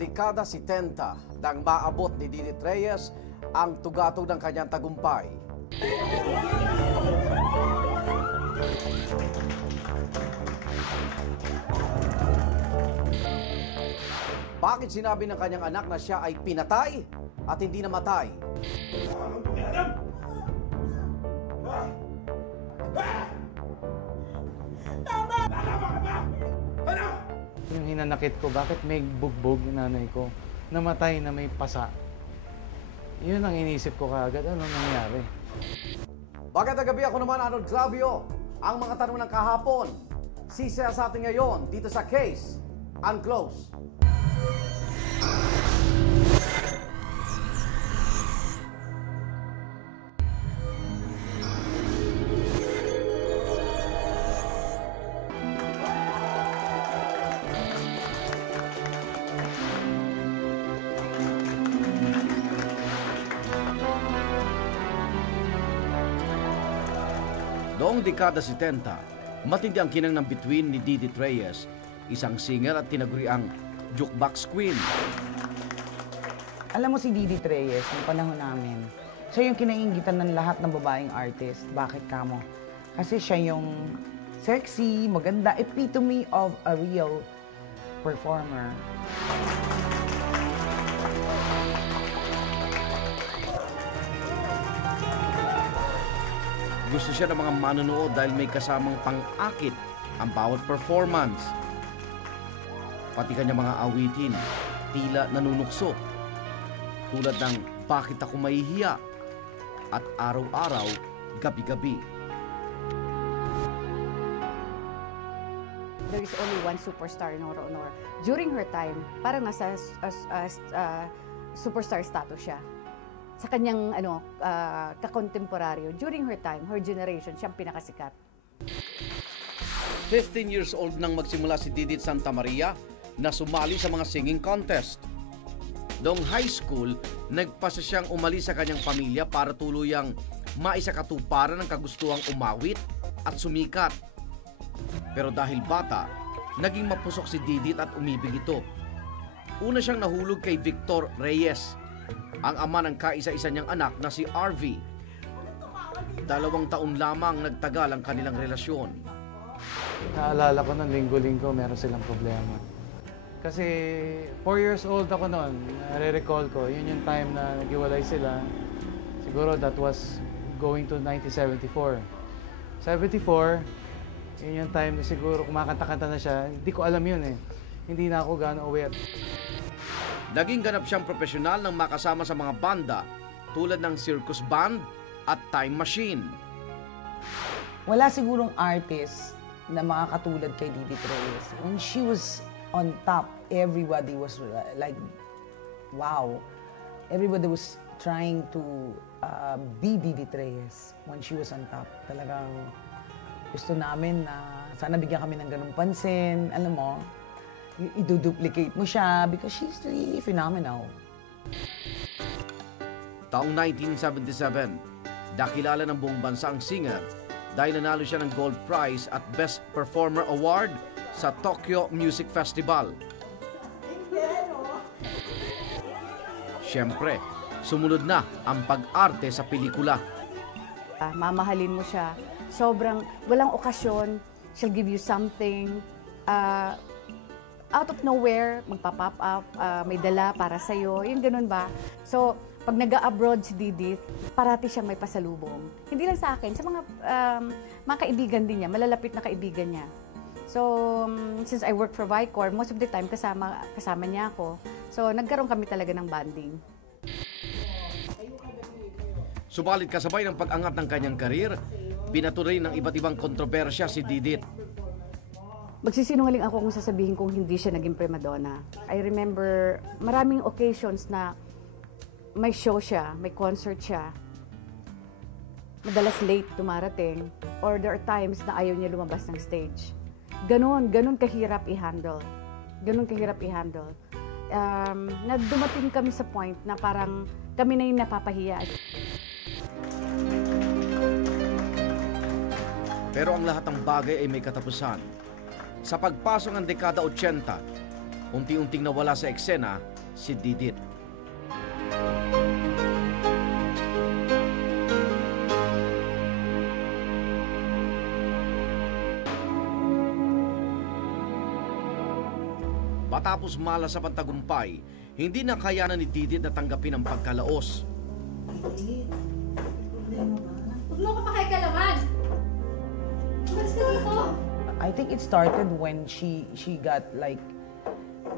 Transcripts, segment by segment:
Dekada 70 nang maabot ni Didit Reyes ang tugatog ng kanyang tagumpay. Bakit sinabi ng kanyang anak na siya ay pinatay at hindi namatay? Yung hinanakit ko, bakit may bugbog yung nanay ko? Namatay na may pasa. Yun ang inisip ko kaagad, ano nangyari? Bakit gabi ako naman, Arnold Clavio, ang mga tanong ng kahapon. Sisiya sa atin ngayon dito sa Case Unclosed. Noong dekada 70, matindi ang kinang ng bituin ni Didit Reyes, isang singer at tinaguriang jukebox queen. Alam mo si Didit Reyes, ng panahon namin, siya yung kinainggitan ng lahat ng babaeng artist. Bakit kamo? Kasi siya yung sexy, maganda, epitome of a real performer. Gusto siya ng mga manonood dahil may kasamang pang-akit ang bawat performance. Pati kanyang mga awitin, tila nanunukso. Tulad ng Bakit Ako Mahihiya at Araw-Araw, Gabi-Gabi. There is only one superstar, Nora Honor. During her time, parang nasa superstar status siya. Sa kanyang kakontemporaryo, during her time, her generation, siyang pinakasikat. 15 years old nang magsimula si Didit Santa Maria na sumali sa mga singing contest. Noong high school, nagpasa siyang umalis sa kanyang pamilya para tuluyang maisakatuparan ng kagustuhang umawit at sumikat. Pero dahil bata, naging mapusok si Didit at umibig ito. Una siyang nahulog kay Victor Reyes, ang ama ng kaisa-isa niyang anak na si RV. 2 taon lamang nagtagal ang kanilang relasyon. Naalala ko noon, linggo-linggo, meron silang problema. Kasi 4 years old ako noon, nare-recall ko, yun yung time na naghiwalay sila. Siguro that was going to 1974. 74, yun yung time na siguro kumakanta-kanta na siya. Hindi ko alam yun eh. Hindi na ako gaano aware. Naging ganap siyang profesional ng makasama sa mga banda tulad ng Circus Band at Time Machine. Wala sigurong artist na makakatulad kay Didit Reyes. When she was on top, everybody was like, wow. Everybody was trying to be Didit Reyes when she was on top. Talagang gusto namin na sana bigyan kami ng ganung pansin. Alam mo, i-duplicate mo siya because she's really phenomenal. Taong 1977, dakilala ng buong bansa ang singer dahil nanalo siya ng Gold Prize at Best Performer Award sa Tokyo Music Festival. Siyempre, sumunod na ang pag-arte sa pelikula. Mamahalin mo siya. Sobrang walang okasyon, she'll give you something. Out of nowhere, magpa-pop up, may dala para sa'yo, yung ganun ba? So, pag nag-abroad si Didit, parati siyang may pasalubong. Hindi lang sa akin, sa mga kaibigan din niya, malalapit na kaibigan niya. So, since I work for Vicor, most of the time kasama niya ako. So, nagkaroon kami talaga ng bonding. Subalit kasabay ng pag-angat ng kanyang karir, binatuloy ng iba't ibang kontrobersya si Didit. Magsisinungaling ako kung sasabihin kong hindi siya naging primadonna. I remember maraming occasions na may show siya, may concert siya. Madalas late dumarating or there are times na ayaw niya lumabas ng stage. Ganon kahirap i-handle. Ganon kahirap i-handle. Dumating kami sa point na parang kami na yung napapahiya. Pero ang lahat ng bagay ay may katapusan. Sa pagpasok ng dekada 80, Unti-unting nawala sa eksena si Didit. Matapos malas sa pantagumpay, hindi na kayanan ni Didit na tanggapin ang pagkalaos. Huwag mo ka pa kay Kalaman! Umalis ka dito! I think it started when she got like,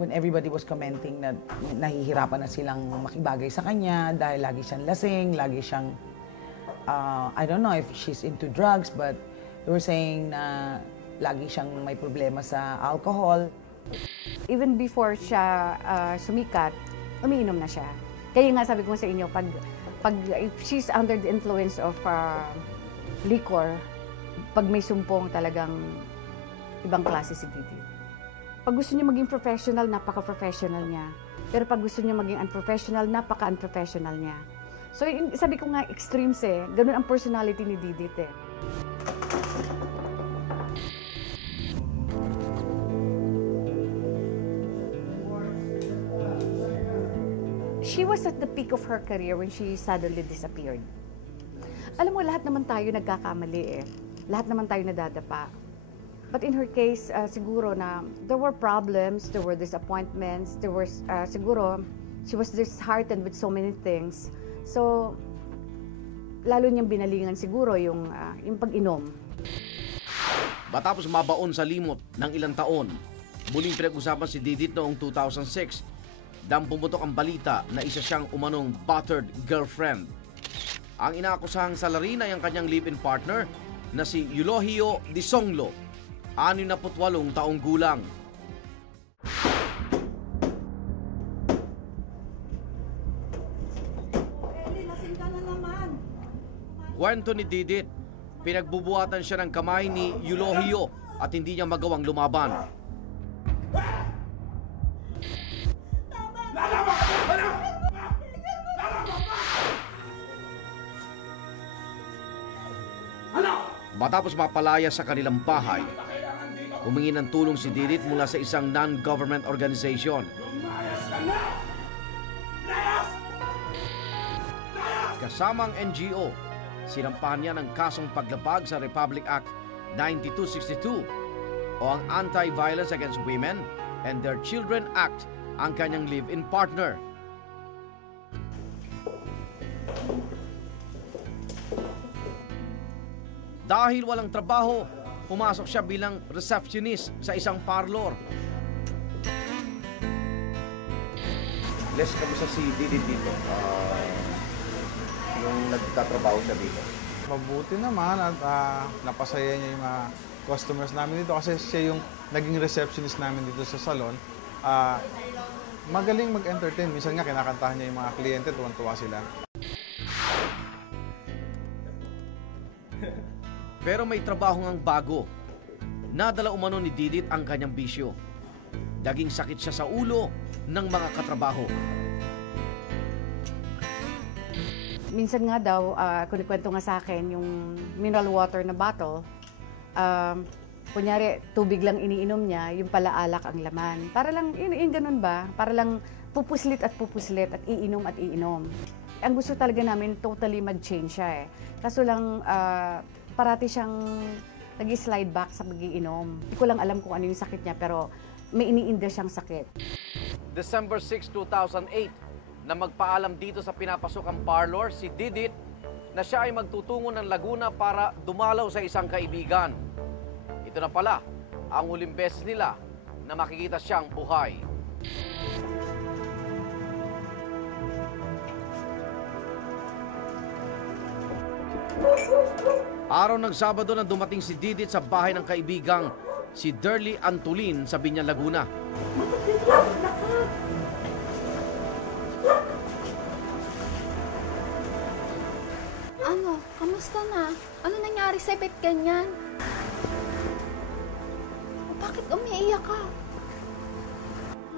when everybody was commenting na nahihirapan na silang makibagay sa kanya dahil lagi siyang lasing, lagi siyang, I don't know if she's into drugs, but they were saying na lagi siyang may problema sa alcohol. Even before siya sumikat, umiinom na siya. Kaya nga sabi ko sa inyo, if she's under the influence of liquor, pag may sumpong talagang ibang klase si Didi. Pag gusto niya maging professional, napaka-professional niya. Pero pag gusto niya maging unprofessional, napaka-unprofessional niya. So sabi ko nga, extremes eh. Ganun ang personality ni Didit eh. She was at the peak of her career when she suddenly disappeared. Alam mo, lahat naman tayo nagkakamali eh. Lahat naman tayo nadadapa. But in her case, siguro na there were problems, there were disappointments, there were, siguro, she was disheartened with so many things. So, lalo niyang binalingan siguro yung pag-inom. Matapos mabaon sa limot ng ilang taon, muling pinag-usapan si Didit noong 2006 dahil pumutok ang balita na isa siyang umanong battered girlfriend. Ang inaakusahang salarin ay ang kanyang live-in partner na si Eulogio Disonglo, 68 taong gulang. Kwento ni Didit, pinagbubuhatan siya ng kamay ni Eulogio at hindi niya magawang lumaban. Matapos mapalaya sa kanilang bahay, humingi ng tulong si Didit mula sa isang non-government organization. Kasama ang NGO, sinampahan niya ng kasong paglabag sa Republic Act 9262 o ang Anti-Violence Against Women and Their Children Act ang kanyang live-in partner. Dahil walang trabaho, pumasok siya bilang receptionist sa isang parlor. Les, kamusta si Didit dito? Yung nagtatrabaho siya dito? Mabuti naman at napasaya niya yung mga customers namin dito kasi siya yung naging receptionist namin dito sa salon. Magaling mag-entertain. Minsan nga kinakantahan niya yung mga kliyente, tuwan-tuwa sila. Pero may trabaho ngang bago. Nadala umano ni Didit ang kanyang bisyo. Daging sakit siya sa ulo ng mga katrabaho. Minsan nga daw, kunikwento nga sa akin, yung mineral water na bottle, kunyari, tubig lang iniinom niya, yung pala alak ang laman. Para lang, yun ganun ba? Para lang pupuslit at iinom at iinom. Ang gusto talaga namin, totally mag-change siya eh. Kaso lang, parati siyang nag-slide back sa pag-iinom. Hindi ko lang alam kung ano yung sakit niya, pero may iniinda siyang sakit. December 6, 2008, na magpaalam dito sa pinapasokang parlor si Didit na siya ay magtutungo ng Laguna para dumalaw sa isang kaibigan. Ito na pala ang huling beses nila na makikita siyang buhay. Araw ng Sabado na dumating si Didit sa bahay ng kaibigang si Derly Antolin sa Biñan, Laguna. Ano? Kamusta na? Ano nangyari sa'yo? Ba't ganyan? Bakit umiiyak ka?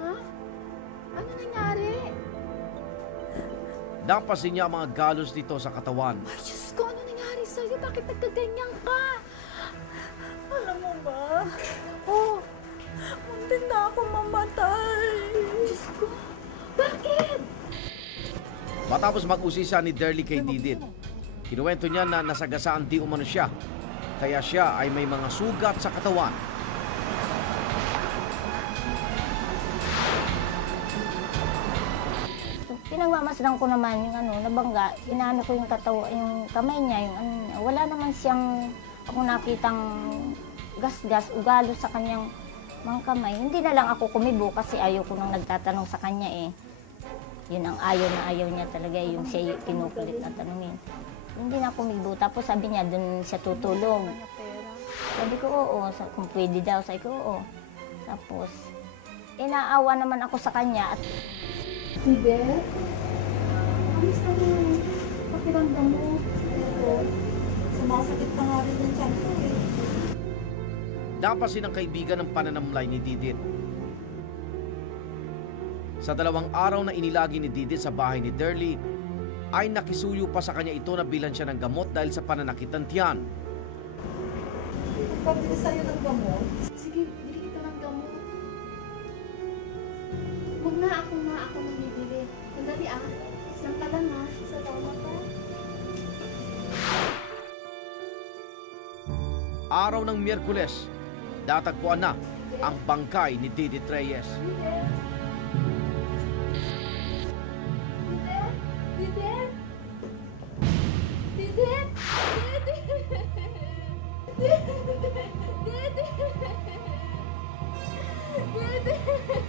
Ha? Ano nangyari? Napansin niya ang mga galos dito sa katawan. Ay, Diyos ko, ano nangyari sa'yo? Bakit nagkaganyan ka? Alam mo ba? Oh, muntik na ako mamatay. Matapos mag-usisa ni Derly kay Didit, kinuwento niya na nasagasaan di umano siya, kaya siya ay may mga sugat sa katawan. Pinagmamasdan ko naman yung nabangga, inaano ko yung yung kamay niya, yung wala naman siyang ako nakitang gas-gas, ugalo sa kanyang mga kamay. Hindi na lang ako kumibo kasi ayaw ko nang nagtatanong sa kanya eh. Yun ang ayaw na ayaw niya talaga, yung siya kinukulit na tanungin. Hindi na kumibo, tapos sabi niya doon siya tutulong. Sabi ko oo, kung pwede daw, sabi ko oo. Tapos, inaawa naman ako sa kanya at Bibet, kamusta mo? Pakiramdam mo? Sumasakit pa nga rin ng tiyan ko eh. Napasin ang kaibigan ng pananamlay ni Didit. Sa 2 araw na inilagi ni Didit sa bahay ni Derly, ay nakisuyo pa sa kanya ito na bilan siya ng gamot dahil sa pananakit ng tiyan. Pabili sa'yo ng gamot? Sige, bili kita ng gamot. Huwag na ako nang bibili. Sandali Isang ka lang Salamat po. Araw ng Miyerkules, datagpuan na ang bangkay ni Didit Reyes. Didit! Didit! Didit! Didit! Didit!